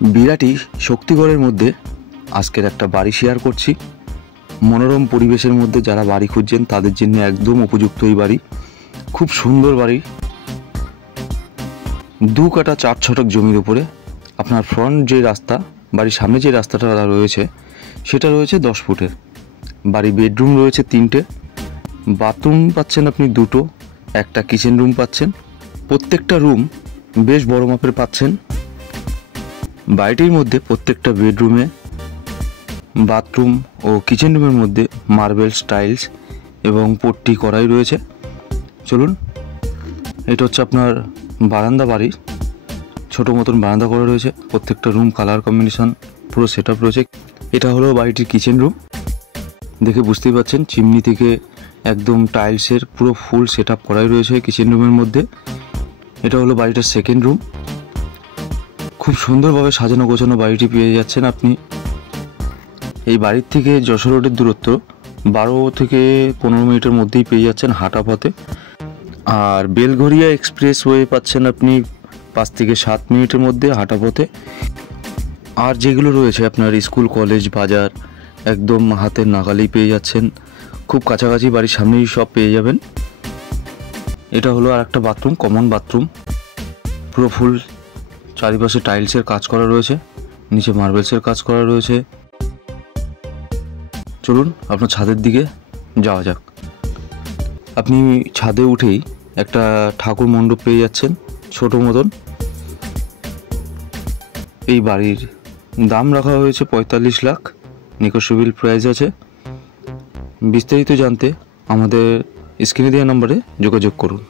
বিরাটি শক্তিগড়ের মধ্যে আজকের একটা বাড়ি শেয়ার করছি। মনোরম পরিবেশের মধ্যে যারা বাড়ি খুঁজছেন তাদের জন্য একদম উপযুক্ত এই বাড়ি। খুব সুন্দর বাড়ি, 2 কাঠা 4 ছটাক জমির উপরে। আপনার ফ্রন্ট যে রাস্তা, বাড়ির সামনে যে রাস্তাটা রয়েছে সেটা রয়েছে 10 ফুটের। বাড়ি বেডরুম রয়েছে 3টে, বাথরুম পাচ্ছেন আপনি 2টো, একটা কিচেন রুম পাচ্ছেন। প্রত্যেকটা রুম বেশ বড় মাপের পাচ্ছেন। বাড়িটির মধ্যে প্রত্যেকটা বেডরুমে, বাথরুম ও কিচেন রুমের মধ্যে মার্বেল টাইলস এবং পট্টি করাই রয়েছে। চলুন, এটা হচ্ছে আপনার বারান্দা। বাড়ির ছোটো মতন বারান্দা করা রয়েছে, প্রত্যেকটা রুম কালার কম্বিনেশন পুরো সেট আপ রয়েছে। এটা হলো বাড়িটির কিচেন রুম, দেখে বুঝতেই পারছেন চিমনি থেকে একদম টাইলসের পুরো ফুল সেট আপ করাই রয়েছে কিচেন রুমের মধ্যে। এটা হলো বাড়িটার সেকেন্ড রুম। খুব সুন্দরভাবে সাজানো গোছানো বাড়িটি পেয়ে যাচ্ছেন আপনি। এই বাড়ির থেকে যশোর রোডের দূরত্ব 12 থেকে 15 মিনিটের মধ্যেই পেয়ে যাচ্ছেন হাঁটা পথে। আর বেলঘরিয়া এক্সপ্রেস ওয়ে পাচ্ছেন আপনি 5 থেকে 7 মিনিটের মধ্যে হাঁটা পথে। আর যেগুলো রয়েছে আপনার স্কুল, কলেজ, বাজার একদম হাতের নাগালেই পেয়ে যাচ্ছেন। খুব কাছাকাছি, বাড়ির সামনেই সব পেয়ে যাবেন। এটা হলো আর একটা বাথরুম, কমন বাথরুম, পুরো ফুল চারিপাশে টাইলসের কাজ করা রয়েছে, নিচে মার্বেলসের কাজ করা রয়েছে। চলুন আপনার ছাদের দিকে যাওয়া যাক। আপনি ছাদে উঠেই একটা ঠাকুর মণ্ডপ পেয়ে যাচ্ছেন ছোটো মতন। এই বাড়ির দাম রাখা হয়েছে 45 লাখ, নেগোশিয়েবল প্রাইস আছে। বিস্তারিত জানতে আমাদের স্ক্রিনে দেওয়া নম্বরে যোগাযোগ করুন।